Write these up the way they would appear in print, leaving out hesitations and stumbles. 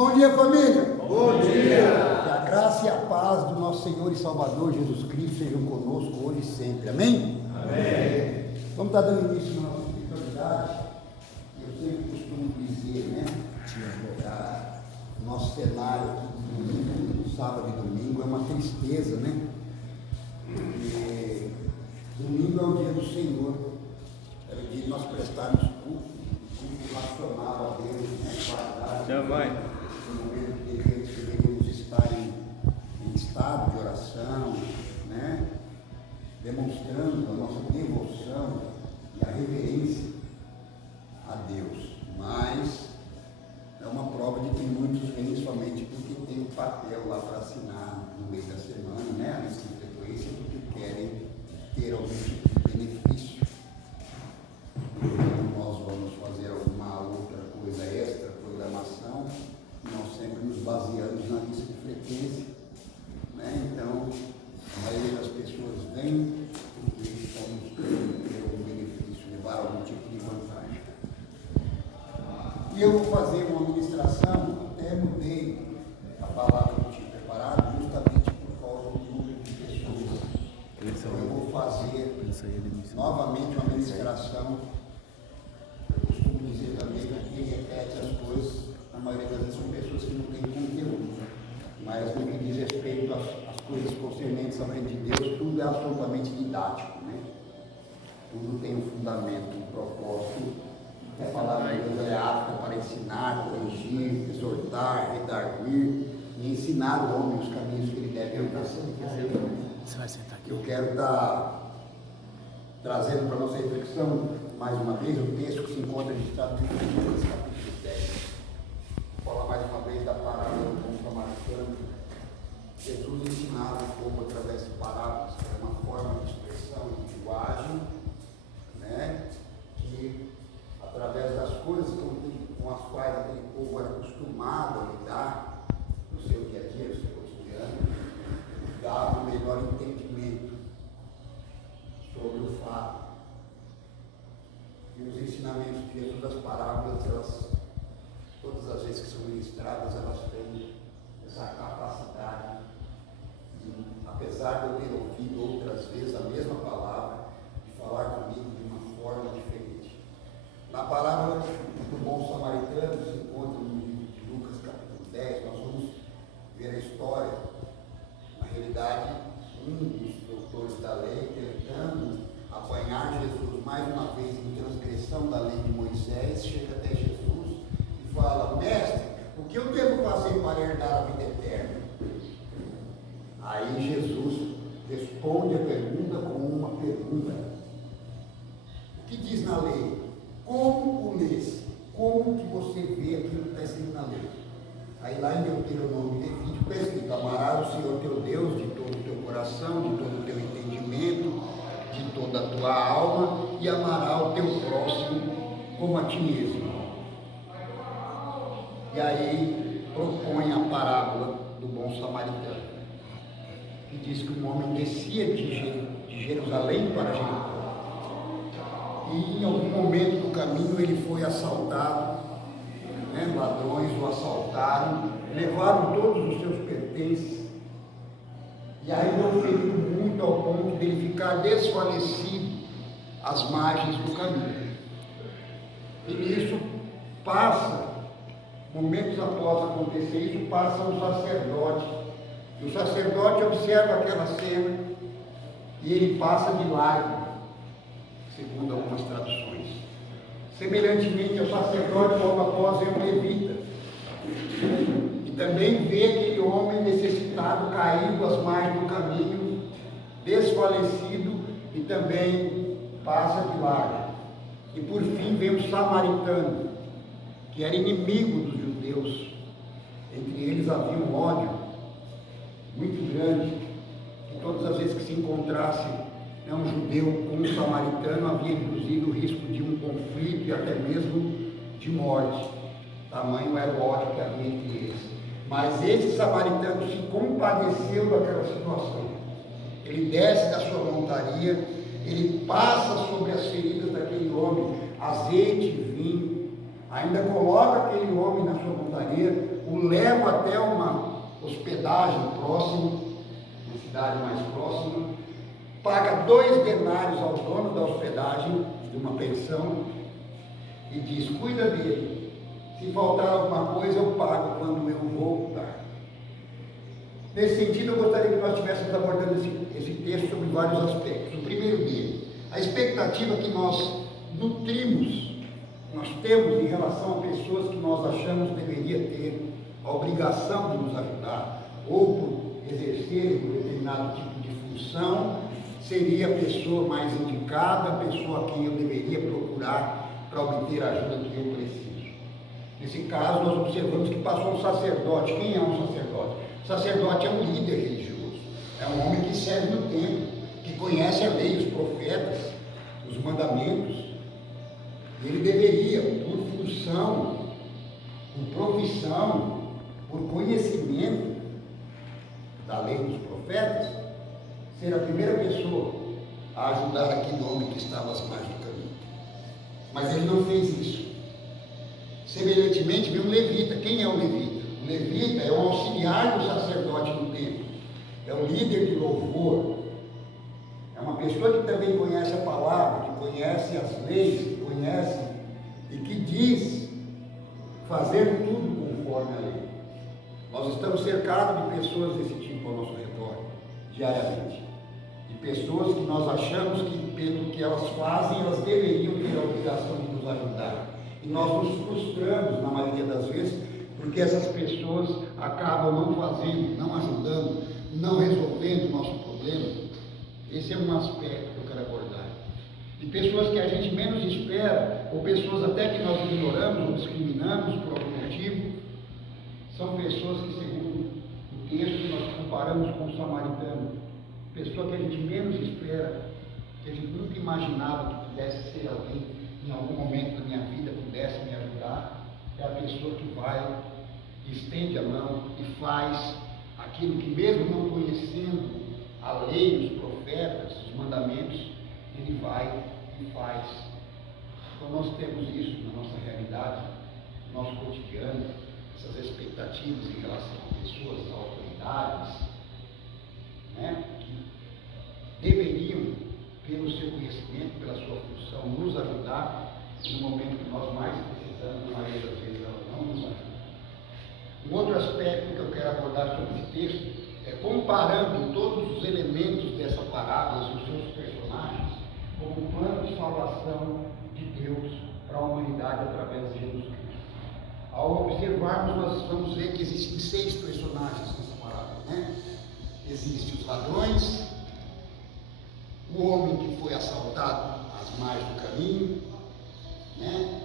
Bom dia, família! Bom dia! Que a graça e a paz do nosso Senhor e Salvador Jesus Cristo sejam conosco hoje e sempre. Amém? Amém! Vamos estar dando início na nossa espiritualidade. Eu sempre costumo dizer, né? Nosso cenário aqui de domingo, sábado e domingo é uma tristeza, né? Porque domingo é o dia do Senhor. É o dia de nós prestarmos culto racional a Deus, né? Guardar. Já vai. No momento que deveríamos estar em estado de oração, né? Demonstrando a nossa devoção e a reverência a Deus. Mas é uma prova de que muitos vêm somente porque tem um papel lá para assinar no meio da semana, né? A lista de frequência, porque querem ter algum tipo de benefício. Quando nós vamos fazer alguma outra coisa extra, programação, nós sempre nos baseamos na lista de frequência, né? Então, a maioria das pessoas vem porque estamos querendo ter algum benefício, levar algum tipo de vantagem. E eu vou fazer uma ministração, até mudei a palavra que eu tinha preparado, justamente por causa do número de pessoas. Então eu vou fazer novamente uma ministração. Eu costumo dizer também que quem repete as coisas, na maioria das vezes são pessoas que não têm conteúdo. Mas no que diz respeito às coisas concernentes ao reino de Deus, tudo é absolutamente didático, né? Tudo tem um fundamento, um propósito. A palavra de Deus é apta para ensinar, corrigir, exortar, redarguir e ensinar o homem os caminhos que ele deve andar. Você vai sentar aqui. Eu quero estar trazendo para nossa reflexão, mais uma vez, o texto que se encontra registrado no livro de Lucas, capítulo 10. Vou falar mais uma vez da parábola do bom samaritano. Jesus ensinava um pouco através de parábolas, que é uma forma de expressão e de linguagem, né? Que através das coisas com as quais aquele povo era acostumado a lidar no seu dia a dia, no seu cotidiano, dava um melhor entendimento sobre o fato. E os ensinamentos de Jesus, as parábolas, elas, todas as vezes que são ministradas, elas têm essa capacidade de, apesar de eu ter ouvido outras vezes a mesma palavra, de falar comigo de uma forma diferente. Na parábola do bom samaritano, se encontra no livro de Lucas, capítulo 10, nós vamos ver a história. Na realidade, um dos doutores da lei, tentando apanhar Jesus mais uma vez em transgressão da lei de Moisés, chega até Jesus e fala: Mestre, o que eu devo fazer para herdar a vida eterna? Aí Jesus responde a pergunta com uma pergunta: o que diz na lei? Como o lês? Como que você vê aquilo que está escrito na lei? Aí lá em Deuteronômio Levítico está escrito: amarás o Senhor teu Deus de todo o teu coração, de todo o teu entendimento, de toda a tua alma, e amarás o teu próximo como a ti mesmo. E aí propõe a parábola do bom samaritano, que diz que um homem descia de Jerusalém para Jericó. E em algum momento do caminho ele foi assaltado, né? Ladrões o assaltaram, levaram todos os seus pertences, e ainda o feriram muito ao ponto de ele ficar desfalecido às margens do caminho. E nisso passa, momentos após acontecer isso, passa um sacerdote, e o sacerdote observa aquela cena e ele passa de largo, segundo algumas traduções. Semelhantemente ao sacerdote, logo após é um levita, e também vê aquele homem necessitado, caído às margens do caminho, desfalecido, e também passa de largo. E por fim vem o samaritano, que era inimigo dos judeus. Entre eles havia um ódio muito grande, que todas as vezes que se encontrasse um judeu com um samaritano, havia inclusive o risco de um conflito e até mesmo de morte. Tamanho era o ódio que havia entre eles. Mas esse samaritano se compadeceu daquela situação. Ele desce da sua montaria, ele passa sobre as feridas daquele homem, azeite e vinho, ainda coloca aquele homem na sua montaria, o levo até uma hospedagem próxima, uma cidade mais próxima, paga 2 denários ao dono da hospedagem, de uma pensão, e diz: cuida dele, se faltar alguma coisa eu pago quando eu voltar. Nesse sentido, eu gostaria que nós estivéssemos abordando esse texto sobre vários aspectos. O primeiro dele, a expectativa que nós nutrimos, nós temos em relação a pessoas que nós achamos deveria ter a obrigação de nos ajudar, ou por exercer um determinado tipo de função, seria a pessoa mais indicada, a pessoa a quem eu deveria procurar para obter a ajuda que eu preciso. Nesse caso, nós observamos que passou um sacerdote. Quem é um sacerdote? O sacerdote é um líder religioso, é um homem que serve no templo, que conhece a lei, os profetas, os mandamentos. Ele deveria, por função, por profissão, por conhecimento da lei dos profetas, ser a primeira pessoa a ajudar aquele homem que estava às margens do caminho. Mas ele não fez isso. Semelhantemente, veio um levita. Quem é o levita? O levita é o auxiliar do sacerdote no templo, é o líder de louvor, é uma pessoa que também conhece a palavra, que conhece as leis, que conhece e que diz fazer tudo conforme a lei. Nós estamos cercados de pessoas desse tipo ao nosso redor, diariamente, de pessoas que nós achamos que, pelo que elas fazem, elas deveriam ter a obrigação de nos ajudar, e nós nos frustramos, na maioria das vezes, porque essas pessoas acabam não fazendo, não ajudando, não resolvendo o nosso problema. Esse é um aspecto que eu quero abordar. E pessoas que a gente menos espera, ou pessoas até que nós ignoramos ou discriminamos por algum motivo, são pessoas que, segundo o texto, nós comparamos com o samaritano. Pessoa que a gente menos espera, que a gente nunca imaginava que pudesse ser alguém, em algum momento da minha vida, pudesse me ajudar, é a pessoa que vai, estende a mão e faz aquilo que, mesmo não conhecendo a lei, os profetas, os mandamentos, ele vai e faz. Então nós temos isso na nossa realidade, no nosso cotidiano, essas expectativas em relação a pessoas, a autoridades, né, que deveriam, pelo seu conhecimento, pela sua função, nos ajudar no momento que nós mais precisamos, na maioria das vezes ela não nos ajuda. Um outro aspecto que eu quero abordar sobre esse texto é comparando todos os elementos dessa parábola, os seus personagens, com o plano de salvação de Deus para a humanidade através de Jesus Cristo. Ao observarmos, nós vamos ver que existem 6 personagens nessa parábola, né? Existem os ladrões, o homem que foi assaltado às margens do caminho, né?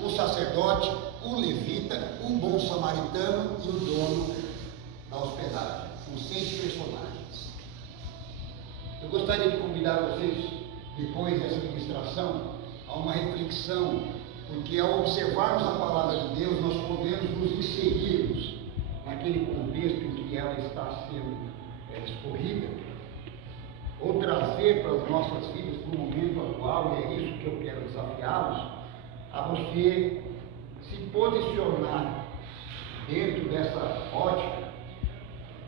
O sacerdote, o levita, o bom samaritano e o dono da hospedagem. São 6 personagens. Eu gostaria de convidar vocês, depois dessa ministração, a uma reflexão, porque ao observarmos a palavra de Deus, nós podemos nos inserirmos naquele contexto em que ela está sendo discorrida, ou trazer para as nossas vidas, para o momento atual, e é isso que eu quero desafiá-los, a você se posicionar dentro dessa ótica.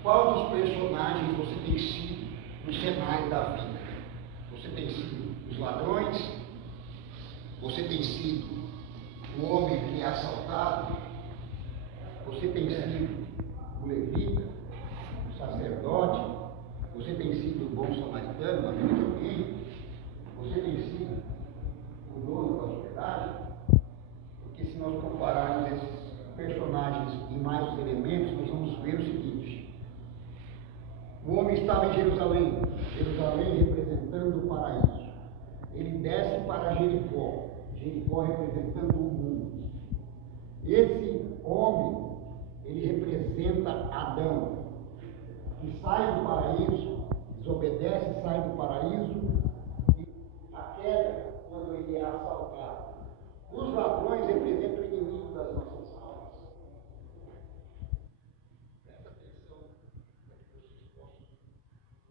Qual dos personagens você tem sido no cenário da vida? Você tem sido os ladrões? Você tem sido o homem que é assaltado? Você tem sido o levita, o sacerdote? Você tem sido o bom samaritano na vida de alguém? Você tem sido o dono da hospedagem? Porque se nós compararmos esses personagens e mais os elementos, nós vamos ver o seguinte: o homem estava em Jerusalém, Jerusalém representando o paraíso. Ele desce para Jericó, Jericó representando o mundo. Esse homem, ele representa Adão, que sai do paraíso, desobedece, sai do paraíso, e a queda quando ele é assaltado. Os ladrões representam o inimigo das nossas almas. Presta atenção para que vocês possam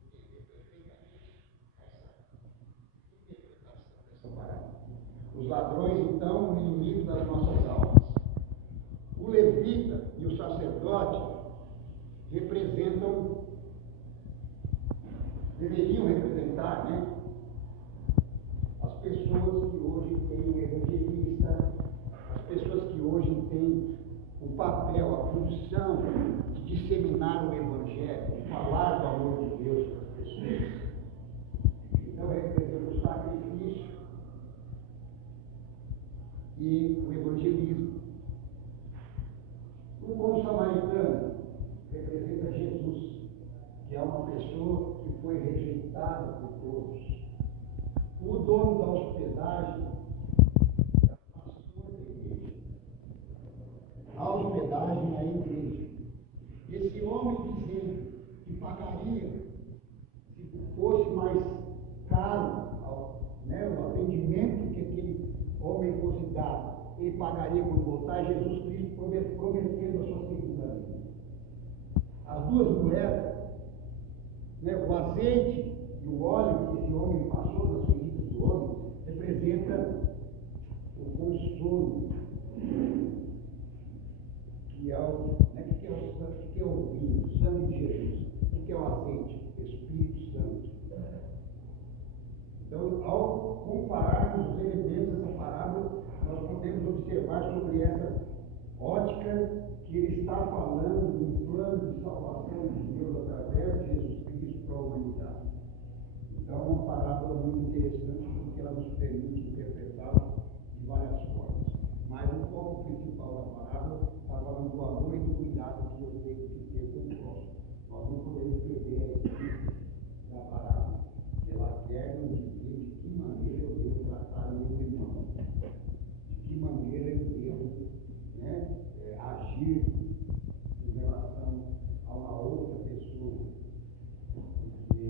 entender perfeitamente essa interpretação dessa parábola. Os ladrões, então, o inimigo das nossas almas. O levita sacerdote deveriam representar, né? As pessoas que hoje têm o evangelista, as pessoas que hoje têm o papel, a função de disseminar o evangelho, de falar do amor de Deus para as pessoas. Então representa o sacrifício e o evangelismo. O bom samaritano representa Jesus, que é uma pessoa que foi rejeitada por todos. O dono da hospedagem é o pastor da igreja. A hospedagem é a igreja. Esse homem dizendo que pagaria, se fosse mais caro, né, o atendimento que aquele homem fosse dar, ele pagaria quando voltar, Jesus Cristo prometendo a sua segunda vinda. As duas moedas, né, o azeite e o óleo que esse homem passou nas feridas do homem, representa o consolo, que é o, né, que é o vinho, o sangue de Jesus, que é o azeite, o Espírito Santo. Então, ao compararmos os elementos dessa parábola, nós podemos observar sobre essa ótica que ele está falando do plano de salvação de Deus através de Jesus Cristo para a humanidade. Então, é uma parábola muito interessante porque ela nos permite interpretá-la de várias formas. Mas o foco principal da parábola está falando do amor e do cuidado que eu tenho que ter com o próximo. Nós não podemos perder a essência da parábola. Ela quer nos dizer de que maneira eu devo tratar o meu irmão, de que maneira eu devo, né, agir em relação a uma outra pessoa. Porque,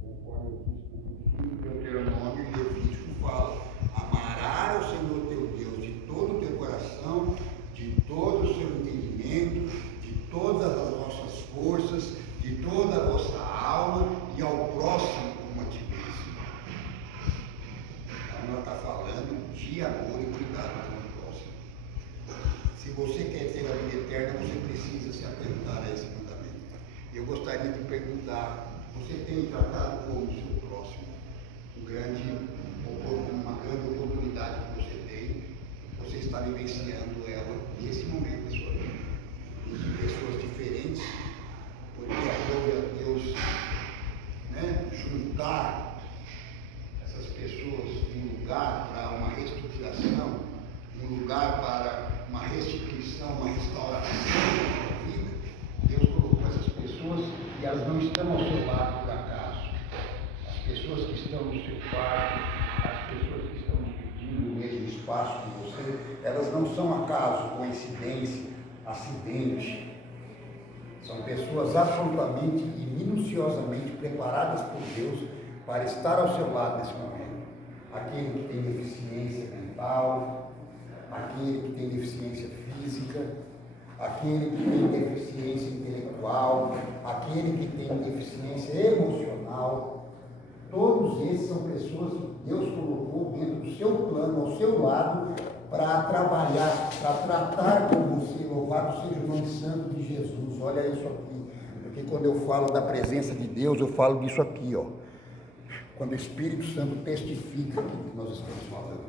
conforme eu disse no Deuteronômio, Levítico fala: amarás o Senhor teu Deus de todo o teu coração, de todo o seu entendimento, de todas as vossas forças, de toda a vossa alma, e ao próximo como a ti mesmo. Então, ela está falando de amor e cuidado com o próximo. Se você quer ter a vida eterna, você precisa se atentar a esse mandamento. Eu gostaria de perguntar: você tem tratado como o seu próximo? Uma grande oportunidade que você tem, você está vivenciando ela nesse momento da sua vida. Em pessoas diferentes, porque aprove a Deus, né, juntar essas pessoas em um lugar para uma reestruturação, um lugar para uma restituição, uma restauração da sua vida. Deus colocou essas pessoas e elas não estão ao seu lado por acaso. As pessoas que estão no seu quarto, as pessoas que estão dividindo o mesmo espaço com você, elas não são acaso, coincidência, acidente. São pessoas absolutamente e minuciosamente preparadas por Deus para estar ao seu lado nesse momento. Aquele que tem deficiência mental, aquele que tem deficiência física, aquele que tem deficiência intelectual, aquele que tem deficiência emocional. Todos esses são pessoas que Deus colocou dentro do seu plano, ao seu lado, para trabalhar, para tratar com você. Louvado seja o nome santo de Jesus. Olha isso aqui, porque quando eu falo da presença de Deus, eu falo disso aqui, ó. Quando o Espírito Santo testifica aquilo que nós estamos falando.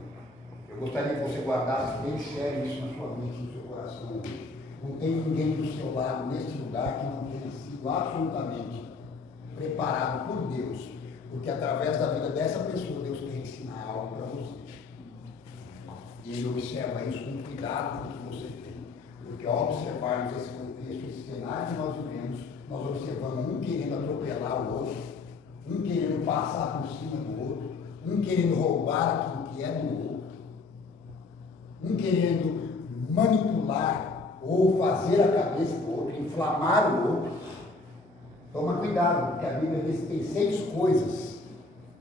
Eu gostaria que você guardasse bem sério isso na sua mente, no seu coração. Não tem ninguém do seu lado, nesse lugar, que não tenha sido absolutamente preparado por Deus, porque através da vida dessa pessoa, Deus quer ensinar algo para você. E Ele observa isso com cuidado com o que você tem. Porque ao observarmos esse contexto, esse cenário que nós vivemos, nós observamos um querendo atropelar o outro, um querendo passar por cima do outro, um querendo roubar aquilo que é do outro, um querendo manipular ou fazer a cabeça do outro, inflamar o outro. Toma cuidado, porque a Bíblia diz que tem 6 coisas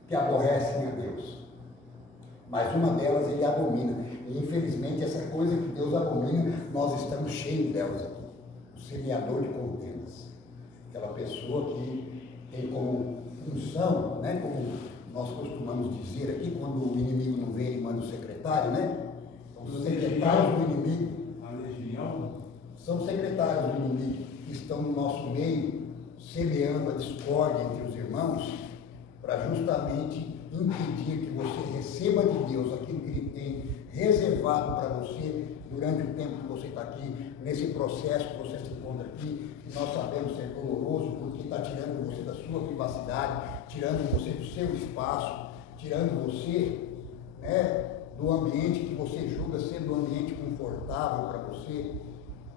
que aborrecem a Deus, mas uma delas Ele abomina. E infelizmente essa coisa que Deus abomina, nós estamos cheios delas aqui. O semeador de contendas, aquela pessoa que tem como função, né, como nós costumamos dizer aqui, quando o inimigo não vem, ele manda o secretário, né? Os secretários do inimigo. A legião. São secretários do inimigo que estão no nosso meio, semeando a discórdia entre os irmãos, para justamente impedir que você receba de Deus aquilo que Ele tem reservado para você durante o tempo que você está aqui, nesse processo que você se encontra aqui, que nós sabemos ser doloroso, porque está tirando você da sua privacidade, tirando você do seu espaço, tirando você, né, do ambiente que você julga sendo um ambiente confortável para você,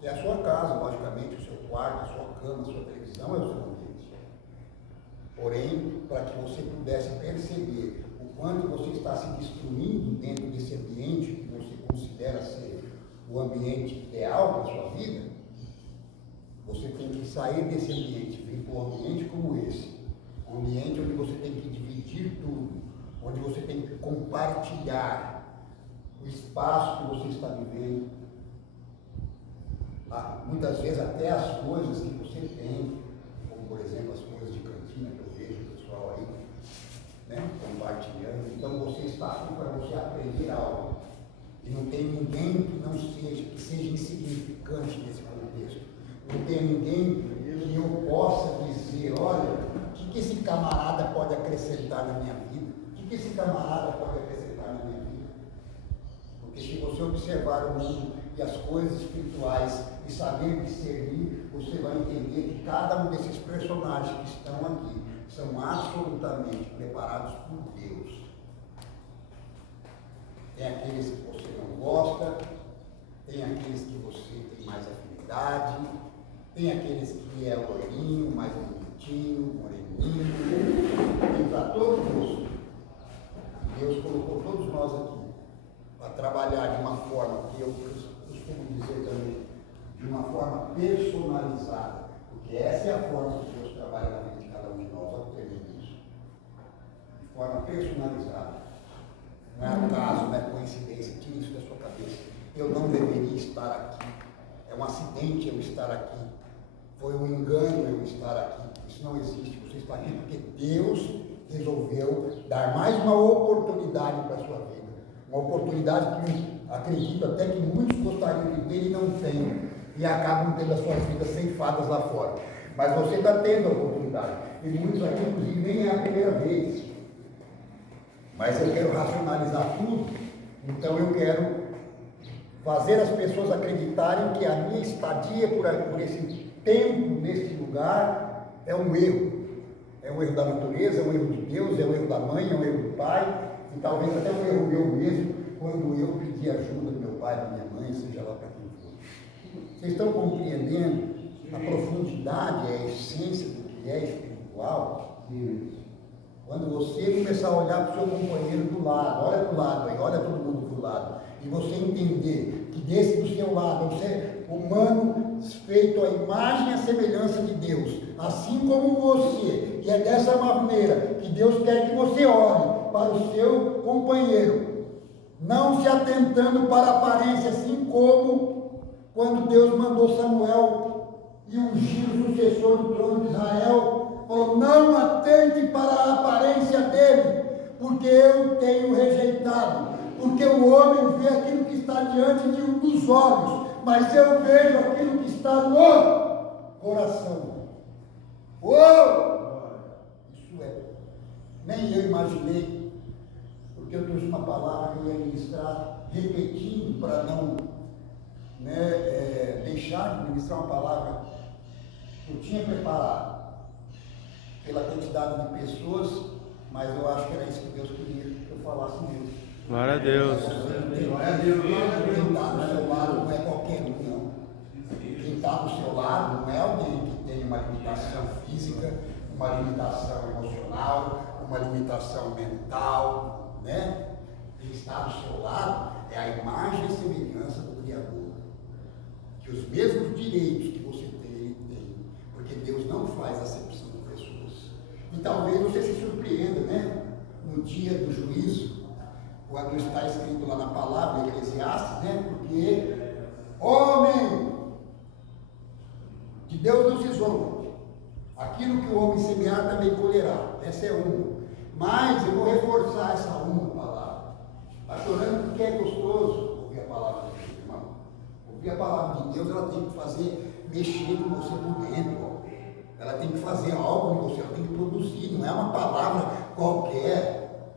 que é a sua casa, logicamente, o seu quarto, a sua cama, a sua televisão é o seu ambiente. Porém, para que você pudesse perceber o quanto você está se destruindo dentro desse ambiente que você considera ser o ambiente ideal para a sua vida, você tem que sair desse ambiente, vir para um ambiente como esse, um ambiente onde você tem que dividir tudo, onde você tem que compartilhar o espaço que você está vivendo, muitas vezes até as coisas que você tem, como por exemplo as coisas de cantina que eu vejo o pessoal aí, né, compartilhando. Então você está aqui para você aprender algo. E não tem ninguém que seja insignificante nesse contexto. Não tem ninguém que eu possa dizer, olha, o que esse camarada pode acrescentar na minha vida? O que esse camarada pode acrescentar na minha vida? Porque se você observar o mundo e as coisas espirituais e saber discernir, você vai entender que cada um desses personagens que estão aqui são absolutamente preparados por Deus. Tem aqueles que você não gosta, tem aqueles que você tem mais afinidade, tem aqueles que é loirinho, mais bonitinho, moreninho, tem para todos os. Deus colocou todos nós aqui para trabalhar de uma forma que eu costumo dizer também, de uma forma personalizada, porque essa é a forma que Deus trabalha na vida de cada um de nós, olha o termo disso, de forma personalizada. Não é acaso, não é coincidência, tire isso da sua cabeça. Eu não deveria estar aqui, é um acidente eu estar aqui, foi um engano eu estar aqui, isso não existe. Você está aqui porque Deus resolveu dar mais uma oportunidade para a sua vida, uma oportunidade que acredito até que muitos gostariam de ter e não têm, e acabam tendo as suas vidas ceifadas lá fora. Mas você está tendo a oportunidade, e muitos aqui inclusive nem é a primeira vez. Mas eu quero racionalizar tudo, então eu quero fazer as pessoas acreditarem que a minha estadia por esse tempo neste lugar é um erro. É um erro da natureza, é um erro de Deus, é um erro da mãe, é um erro do pai, e talvez até um erro meu mesmo, quando eu pedi ajuda do meu pai, da minha mãe, seja lá para quem for. Vocês estão compreendendo a profundidade, a essência do que é espiritual? Quando você começar a olhar para o seu companheiro do lado, olha para o lado aí, olha todo mundo para o lado, e você entender que desse do seu lado, você é humano, feito à imagem e à semelhança de Deus, assim como você, e é dessa maneira que Deus quer que você olhe para o seu companheiro, não se atentando para a aparência, assim como quando Deus mandou Samuel e ungir o sucessor do trono de Israel, falou, não atente para a aparência dele, porque eu tenho rejeitado, porque o homem vê aquilo que está diante dos olhos, mas eu vejo aquilo que está no coração. Uou! Isso é, nem eu imaginei, porque eu trouxe uma palavra que eu ia ministrar, repetindo para não deixar de ministrar uma palavra que eu tinha preparado, pela quantidade de pessoas, mas eu acho que era isso que Deus queria que eu falasse mesmo. Glória a Deus. Glória a Deus. Quem está do seu lado não é qualquer um, não. Quem está do seu lado não é alguém que tem uma limitação física, uma limitação emocional, uma limitação mental, né? Quem está do seu lado é a imagem e semelhança do Criador. Que os mesmos direitos que você tem, ele tem. Porque Deus não faz acepção de pessoas. E talvez você se surpreenda, né? No dia do juízo, quando está escrito lá na palavra Eclesiastes, né? Porque homem, de Deus não se zomba. Aquilo que o homem semear também colherá. Essa é uma. Mas eu vou reforçar essa uma palavra. Está chorando porque é gostoso ouvir a palavra de Deus, irmão. Porque a palavra de Deus, ela tem que fazer, mexer com você por dentro. Ela tem que fazer algo em você, ela tem que produzir, não é uma palavra qualquer.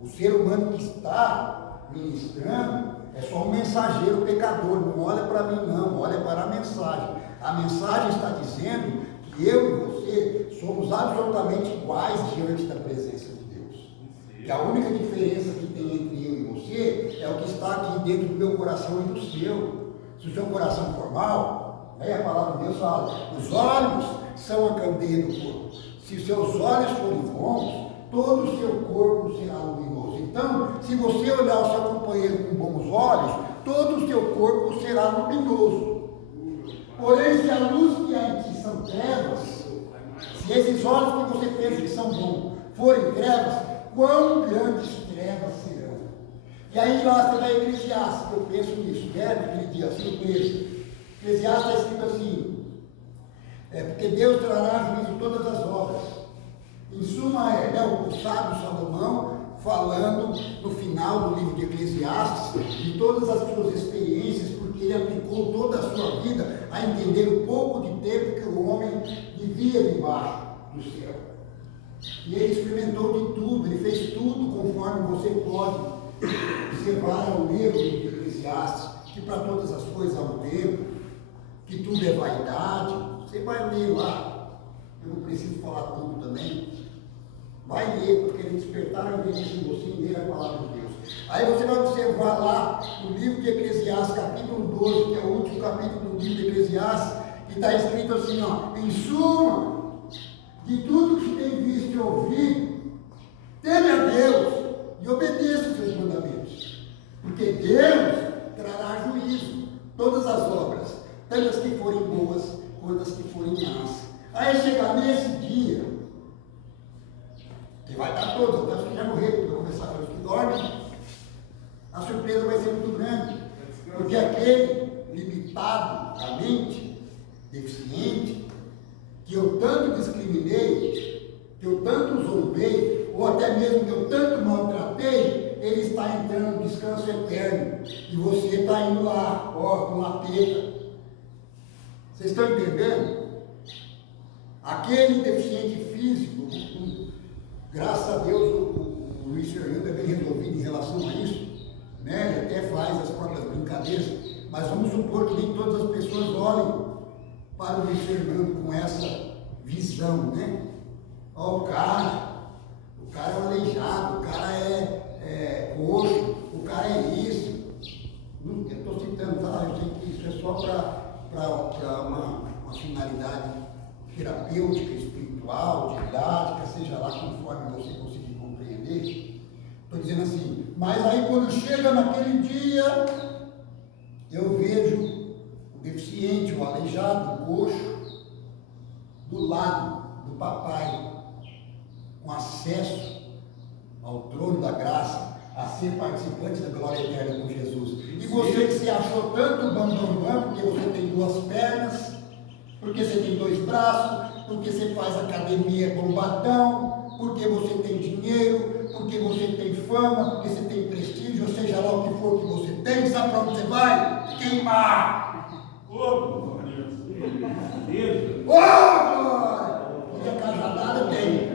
O ser humano que está ministrando é só um mensageiro pecador, não olha para mim não, olha para a mensagem. A mensagem está dizendo que eu e você somos absolutamente iguais diante da presença de Deus. Que a única diferença que tem entre eu e você é o que está aqui dentro do meu coração e do seu. Se o seu coração for mal, a palavra de Deus fala, os olhos são a candeia do corpo. Se os seus olhos forem bons, todo o seu corpo será luminoso. Então, se você olhar o seu companheiro com bons olhos, todo o seu corpo será luminoso. Porém, se a luz que há em ti são trevas, se esses olhos que você pensa que são bons forem trevas, quão grandes trevas serão? E aí lá você vai Eclesiastes, eu penso nisso, naquele dia, assim, Eclesiastes está escrito assim, porque Deus trará juízo todas as obras. Em suma, o sábio Salomão falando no final do livro de Eclesiastes de todas as suas experiências, porque ele aplicou toda a sua vida a entender o pouco de tempo que o homem vivia debaixo do céu. E ele experimentou de tudo, ele fez tudo conforme você pode observar ao livro de Eclesiastes, que para todas as coisas há um tempo, que tudo é vaidade. Você vai ler lá, eu não preciso falar tudo também. Vai ler, porque ele despertar a interesse em você em ler a palavra de Deus. Aí você vai observar lá no livro de Eclesiastes, capítulo 12, que é o último capítulo do livro de Eclesiastes, que está escrito assim, em suma, de tudo que tem visto e ouvido, teme a Deus e obedeça os seus mandamentos, porque Deus trará juízo todas as obras, tanto as que forem boas quanto as que forem más. Aí chegar nesse dia, que vai estar todos, até os que já morreram, para começar pelos que dormem, a surpresa vai ser muito grande, porque aquele limitado da mente, deficiente, que eu tanto discriminei, que eu tanto zombei, ou até mesmo que eu tanto maltratei, ele está entrando no descanso eterno, e você está indo lá, com lapeta. Vocês estão entendendo? Aquele deficiente físico, graças a Deus o Luiz Fernando é bem resolvido em relação a isso, né? Ele até faz as próprias brincadeiras, mas vamos supor que nem todas as pessoas olhem para o Luiz Fernando com essa visão, né? O cara é um aleijado, o cara é coxo, o cara é isso. Eu estou citando, tá? Eu sei que isso é só para uma finalidade terapêutica, espiritual, didática, seja lá conforme você conseguir compreender. Estou dizendo assim, mas aí quando chega naquele dia, eu vejo o deficiente, o aleijado, o coxo, do lado do papai, com acesso ao trono da graça, a ser participante da glória eterna com Jesus. E você que se achou tanto bambambam, porque você tem duas pernas, porque você tem dois braços, porque você faz academia bombadão, porque você tem dinheiro, porque você tem fama, porque você tem prestígio, ou seja lá o que for que você tem, sabe para onde você vai? Queimar! Glória! E a cajadada tem.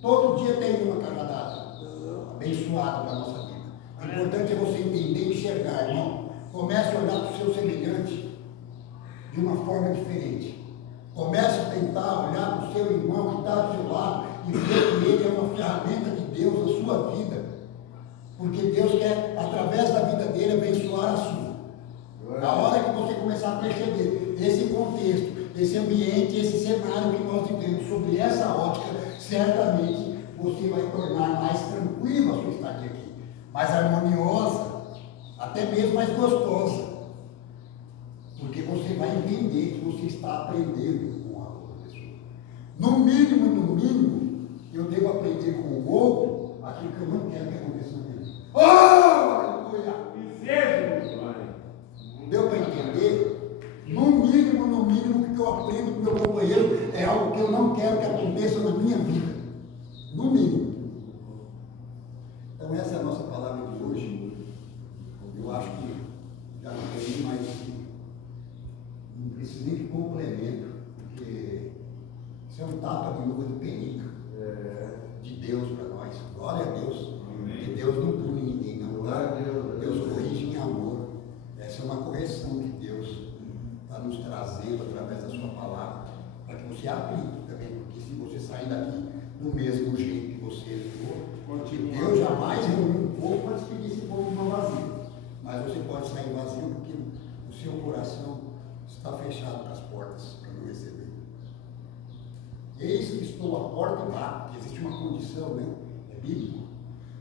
Todo dia tem uma cajadada abençoada para a nossa vida. O importante é você entender e enxergar, irmão. Comece a olhar para o seu semelhante de uma forma diferente. Comece a tentar olhar para o seu irmão que está do seu lado e ver que ele é uma ferramenta de Deus na sua vida. Porque Deus quer, através da vida dele, abençoar a sua. Na hora que você começar a perceber esse contexto, esse ambiente, esse cenário que nós vivemos, sobre essa ótica, certamente você vai tornar mais tranquila a sua estadia aqui, mais harmoniosa, até mesmo mais gostosa. Porque você vai entender que você está aprendendo com a outra pessoa. No mínimo, eu devo aprender com o outro aquilo que eu não quero que aconteça comigo. Oh, aleluia! Deu para entender? No mínimo, o que eu aprendo com o meu companheiro é algo que eu não quero que aconteça na minha vida. No mínimo. Então, essa é a nossa palavra de hoje. Eu acho que já não tem mais complemento, porque isso é um tapa de luva de penica de Deus para nós. Glória a Deus. Porque Deus não pune ninguém, não. Tá? Deus corrige em amor. Essa é uma correção que Deus está nos trazendo através da sua palavra, para que você aplique também, porque se você sair daqui do mesmo jeito que você entrou, Deus jamais reuniu um povo para despedir esse povo de uma vazio. Mas você pode sair vazio porque o seu coração está fechado para as portas para não receber. Eis que estou à porta e bato, porque existe uma condição, né? É bíblico.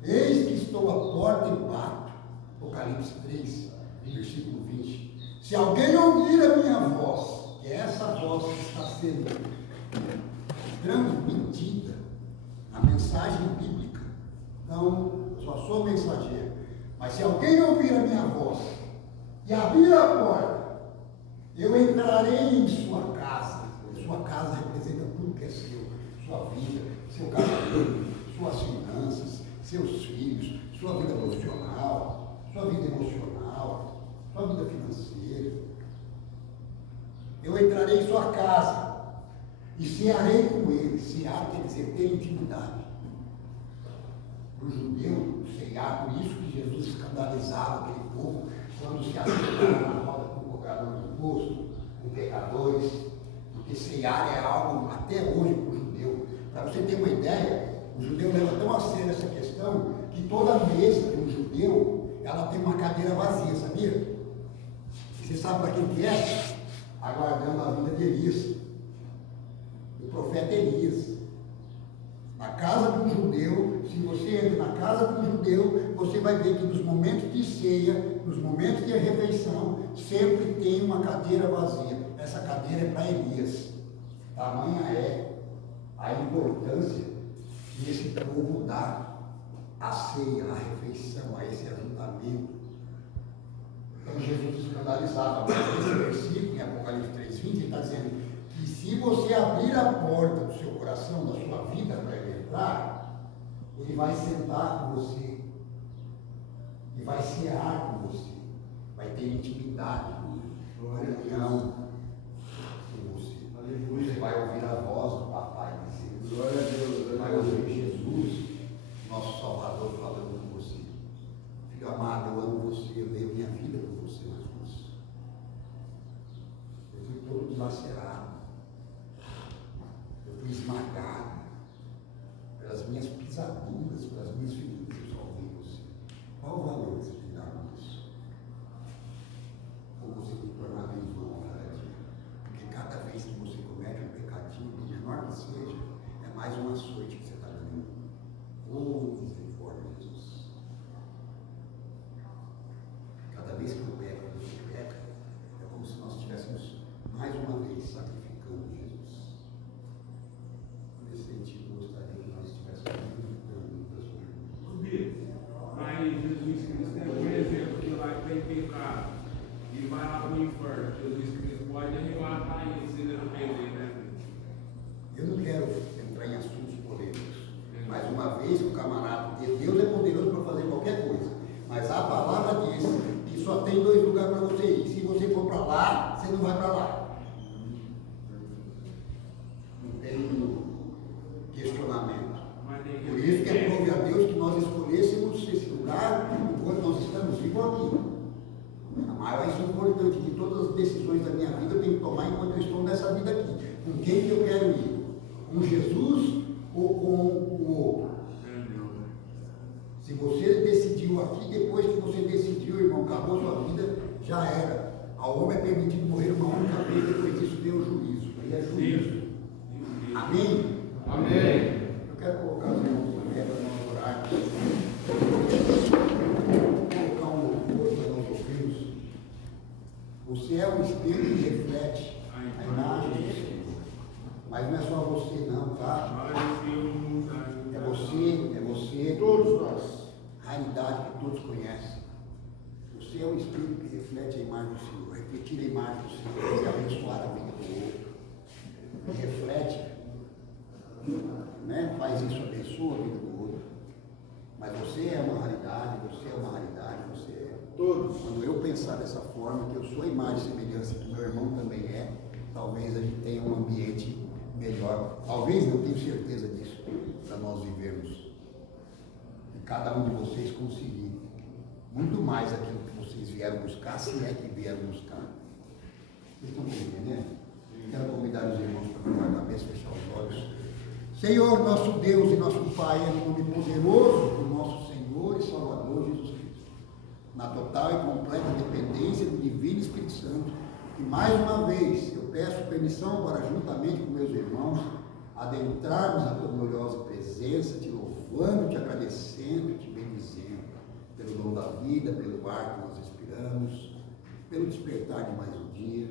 Eis que estou à porta e bato. Apocalipse 3, versículo 20. Se alguém ouvir a minha voz, que é essa voz que está sendo transmitida na mensagem bíblica, não só sou mensageiro, mas se alguém ouvir a minha voz e abrir a porta, eu entrarei em sua casa. Sua casa representa tudo que é seu, sua vida, seu casamento, suas finanças, seus filhos, sua vida profissional, sua vida emocional, sua vida financeira. Eu entrarei em sua casa e cearei com ele. Cear quer dizer ter intimidade. Para o judeu, cear, por isso que Jesus escandalizava aquele povo quando se assentava na roda com o cobrador do imposto, com pecadores, porque cear é algo até hoje para o judeu. Para você ter uma ideia, o judeu leva tão a sério essa questão que toda mesa de um judeu, ela tem uma cadeira vazia, sabia? Você sabe para quem que é? Aguardando a vinda de Elias, do profeta Elias. Na casa de um judeu, se você entra na casa de um judeu, você vai ver que nos momentos de ceia, nos momentos de refeição, sempre tem uma cadeira vazia. Essa cadeira é para Elias. Tamanha é a importância que esse povo dá à ceia, à refeição, a esse ajuntamento. Então Jesus escandalizava, mas esse versículo em Apocalipse 3:20, ele está dizendo que se você abrir a porta do seu coração, da sua vida para ele entrar, ele vai sentar com você e vai cear com você, vai ter intimidade, comunhão com você. Você vai ouvir a voz do Papai dizer, glória a Deus, você vai ouvir Jesus, nosso Salvador, falando com você. Filho amado, eu amo você, eu dei minha vida por você na cruz. Eu fui todo dilacerado, eu fui esmagado pelas minhas pisaduras, pelas minhas feridas, eu salvei você. Qual o valor que você tem dado nisso? Ou você tem que tornar bem vão cada dia? Porque cada vez que você comete um pecadinho, por menor que seja, é mais uma açoite que você está dando. Oh, misericórdia, Jesus. Cada vez que eu peco, você peca, é como se nós estivéssemos mais uma vez sacrificando Jesus. Nesse sentido, eu gostaria que nós estivéssemos meditando das coisas. Mas Jesus Cristo é um exemplo que vai ter pecado e vai lá para o inferno. Jesus Cristo pode arrebatar ele se ele não perder, né? Eu não quero entrar em assuntos polêmicos, mas uma vez o camarada, Deus é poderoso para fazer qualquer coisa, mas a palavra diz que só tem 2 lugares para você ir. Se você for para lá, você não vai para lá. Não tem questionamento. Por isso que aprove a Deus que nós escolhêssemos esse lugar enquanto nós estamos vivos aqui. Mas isso é importante, que todas as decisões da minha vida eu tenho que tomar enquanto eu estou nessa vida aqui. Com quem que eu quero ir? Com Jesus ou com o outro? Se você decidiu aqui, depois que você decidiu, irmão, acabou a sua vida, já era. Ao homem é permitido morrer uma única vez, depois disso vem o juízo. Aí é juízo. Amém? Amém. Eu quero colocar as mãos na terra para nós orar. Colocar um louvor para nós ouvirmos. Você é um espelho que reflete a imagem do Senhor. Mas não é só você não, tá? É você, todos nós. Raridade que todos conhecem. Você é um espírito que reflete a imagem do Senhor. Refletir a imagem do Senhor e abençoar a vida do outro. Reflete, né? Faz isso, abençoa a vida do outro. Mas você é uma raridade, você é uma raridade, você é. Todos. Quando eu pensar dessa forma, que eu sou a imagem e semelhança que meu irmão também é, talvez a gente tenha um ambiente melhor. Talvez, não tenho certeza disso, para nós vivermos. E cada um de vocês conseguir muito mais aquilo que vocês vieram buscar, se é que vieram buscar. Vocês estão compreendendo? Quero convidar os irmãos para curvar a cabeça, fechar os olhos. Senhor, nosso Deus e nosso Pai, é no nome poderoso do nosso Senhor e Salvador Jesus Cristo, na total e completa dependência do Divino Espírito Santo, e mais uma vez eu peço permissão para, juntamente com meus irmãos, adentrarmos a tua gloriosa presença, te louvando, te agradecendo, te bendizendo, pelo dom da vida, pelo ar que nós respiramos, pelo despertar de mais um dia,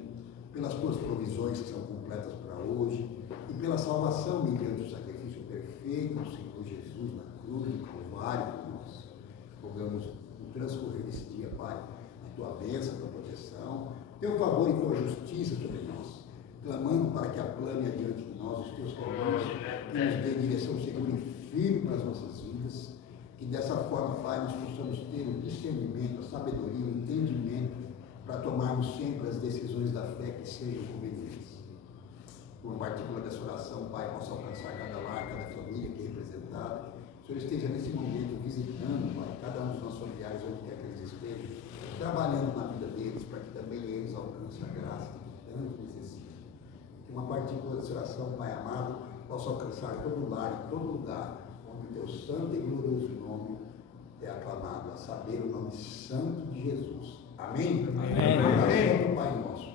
pelas tuas provisões que são completas para hoje, e pela salvação mediante o sacrifício perfeito do Senhor Jesus na cruz do Calvário por nós. Rogamos no transcorrer desse dia, Pai, a tua bênção, a tua proteção, teu favor e tua justiça sobre nós, clamando para que aplane adiante de nós os teus caminhos, que nos dê direção segura e firme para as nossas vidas, que dessa forma, Pai, nós possamos ter o discernimento, a sabedoria, o entendimento, para tomarmos sempre as decisões da fé que sejam convenientes. Por uma partícula dessa oração, Pai, possa alcançar cada lar, cada família que é representada. O Senhor esteja nesse momento visitando, Pai, cada um dos nossos familiares, onde quer que eles estejam, trabalhando na vida deles, para que também eles alcancem a graça que tanto necessitam. Que uma partícula dessa oração, Pai amado, possa alcançar todo lar e todo lugar onde o teu santo e glorioso nome é aclamado, a saber, o nome santo de Jesus. Amém? Amém. Amém. Pai nosso.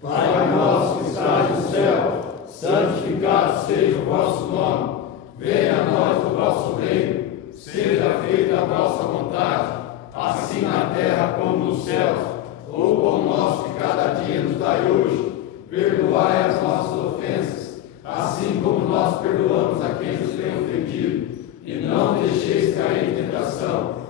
Pai nosso que estás no céu, santificado seja o vosso nome. Venha a nós o vosso reino. Seja feita a vossa vontade, assim na terra como nos céus. O pão nosso de cada dia nos dai hoje. Perdoai as nossas ofensas, assim como nós perdoamos a quem nos tem ofendido. E não deixeis cair em tentação,